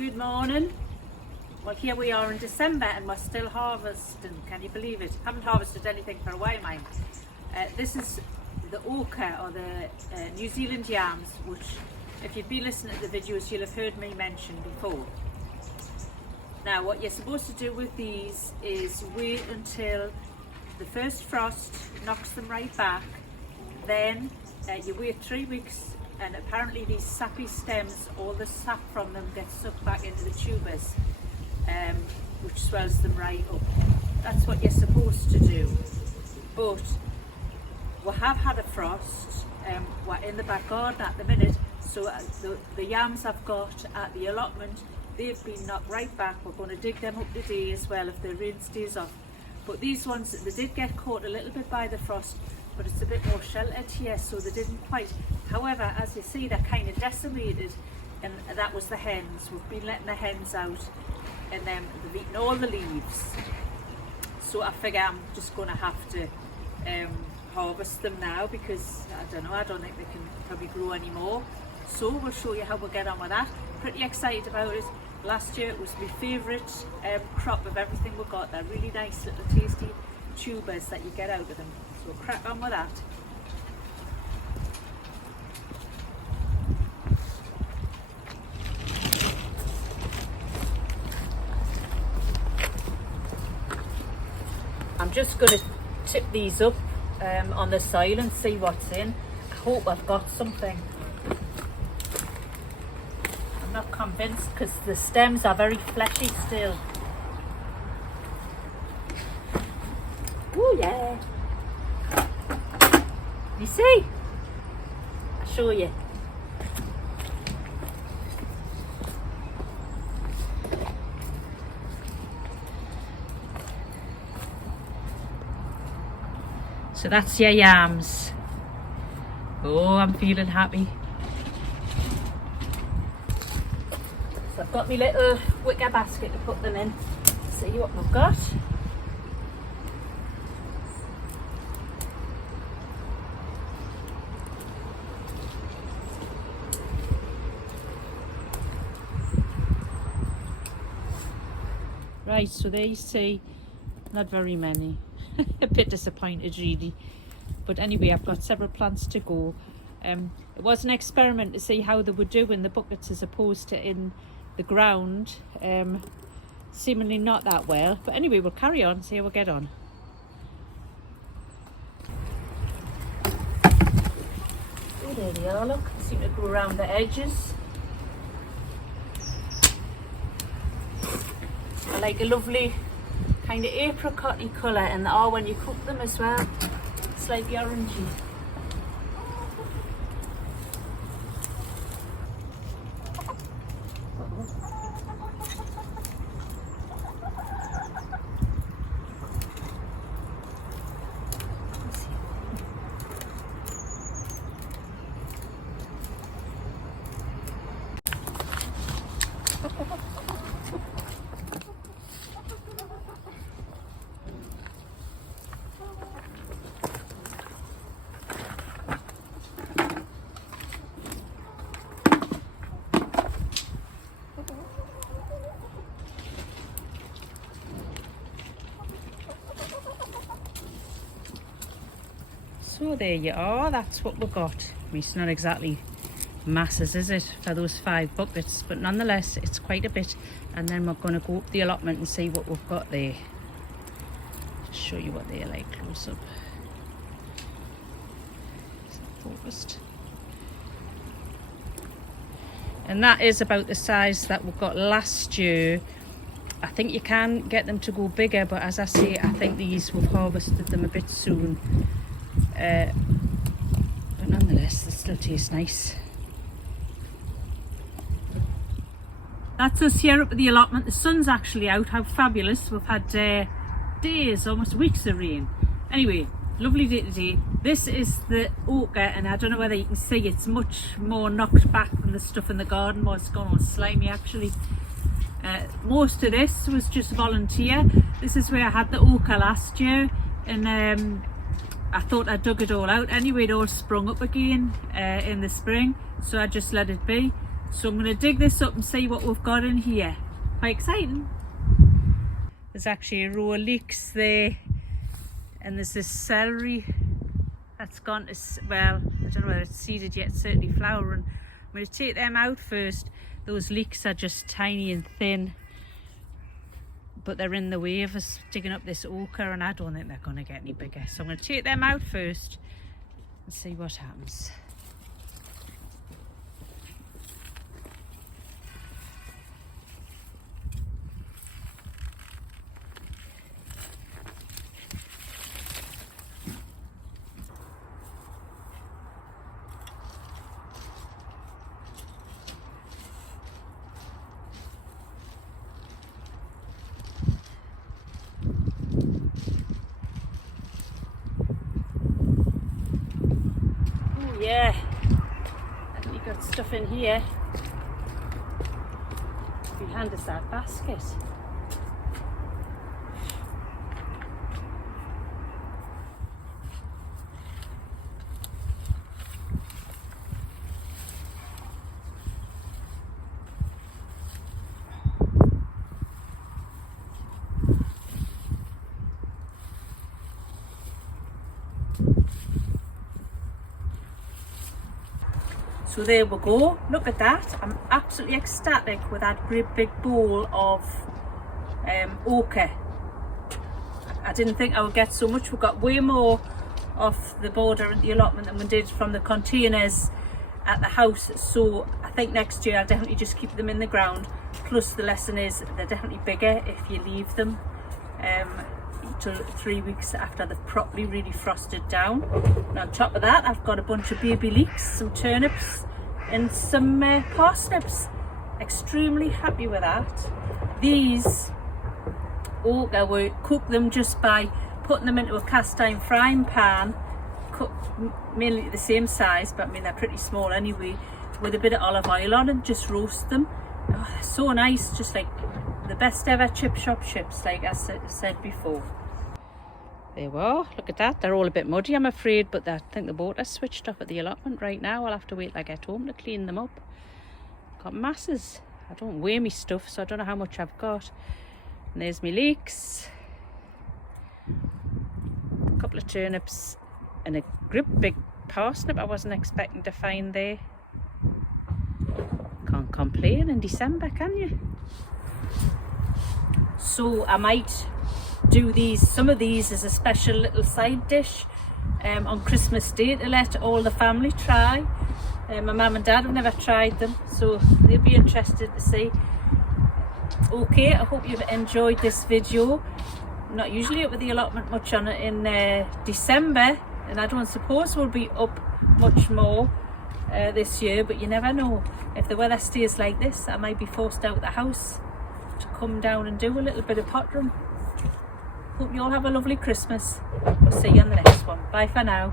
Good morning. Well, here we are in December and we're still harvesting. Can you believe it? Haven't harvested anything for a while, mine. This is the ochre, or the New Zealand yams, which if you've been listening to the videos you'll have heard me mention before. Now what you're supposed to do with these is wait until the first frost knocks them right back, then you wait 3 weeks, and apparently these sappy stems, all the sap from them gets sucked back into the tubers, which swells them right up. That's what you're supposed to do. But we have had a frost, we're in the back garden at the minute, so the yams I've got at the allotment, they've been knocked right back. We're going to dig them up today as well if the rain stays off. But these ones, they did get caught a little bit by the frost, but it's a bit more sheltered here, so they didn't quite. However, as you see, they're kind of decimated, and that was the hens. We've been letting the hens out, and then they've eaten all the leaves. So I figure I'm just going to have to harvest them now, because I don't think they can probably grow anymore. So we'll show you how we'll get on with that. Pretty excited about it. Last year it was my favourite crop of everything we got. They're really nice little tasty tubers that you get out of them. So we'll crack on with that. I'm just going to tip these up on the soil and see what's in. I hope I've got something. I'm not convinced because the stems are very fleshy still. Oh yeah. You see? I'll show you. So that's your yams. Oh, I'm feeling happy. So I've got my little wicker basket to put them in. See what we've got. Right, so there you see, not very many. A bit disappointed really, but anyway, I've got several plants to go. It was an experiment to see how they would do in the buckets as opposed to in the ground. Seemingly not that well, but anyway, we'll carry on, see how we get on. Oh, there they are, look, they seem to go around the edges. I like a lovely kind of apricot-y colour, and they are when you cook them as well, slightly orangey. So there you are, that's what we've got. I mean, it's not exactly masses, is it, for those 5 buckets, but nonetheless it's quite a bit. And then we're going to go up the allotment and see what we've got there. Just show you what they're like close up. Is that focused? And that is about the size that we got last year. I think you can get them to go bigger, but as I say, I think these, we've harvested them a bit soon. But nonetheless, they still taste nice. That's us here up at the allotment. The sun's actually out. How fabulous. We've had days, almost weeks of rain. Anyway, lovely day today. This is the ochre, and I don't know whether you can see, it's much more knocked back than the stuff in the garden was. Gone all slimy actually. Most of this was just volunteer. This is where I had the ochre last year, and I thought I dug it all out. Anyway, it all sprung up again in the spring, so I just let it be. So I'm going to dig this up and see what we've got in here. Quite exciting. There's actually a row of leeks there, and there's this celery that's gone to, well, I don't know whether it's seeded yet, it's certainly flowering. I'm going to take them out first. Those leeks are just tiny and thin, but they're in the way of us digging up this ochre, and I don't think they're going to get any bigger. So I'm going to take them out first and see what happens. Yeah, definitely got stuff in here. Behind us, that basket. So there we go, look at that. I'm absolutely ecstatic with that great big bowl of ochre. I didn't think I would get so much. We got way more off the border and the allotment than we did from the containers at the house. So I think next year I'll definitely just keep them in the ground. Plus the lesson is they're definitely bigger if you leave them till 3 weeks after they've properly really frosted down. And on top of that, I've got a bunch of baby leeks, some turnips and some parsnips. Extremely happy with that. These ochre, we cook them just by putting them into a cast iron frying pan, cut mainly the same size, but I mean they're pretty small anyway, with a bit of olive oil on, and just roast them. Oh, they're so nice, just like the best ever chip shop chips, like I said before. There we are, look at that. They're all a bit muddy, I'm afraid, but I think the water's switched off at the allotment right now. I'll have to wait till I get home to clean them up. Got masses. I don't weigh me stuff, so I don't know how much I've got. And there's my leeks, a couple of turnips, and a great big parsnip I wasn't expecting to find there. Can't complain in December, can you? So I might do some of these as a special little side dish on Christmas Day to let all the family try. My mum and dad have never tried them, so they'll be interested to see. Okay, I hope you've enjoyed this video. I'm not usually up with the allotment much on it in December, and I don't suppose we'll be up much more this year, but you never know. If the weather stays like this, I might be forced out of the house to come down and do a little bit of pottering. Hope you all have a lovely Christmas. We'll see you on the next one. Bye for now.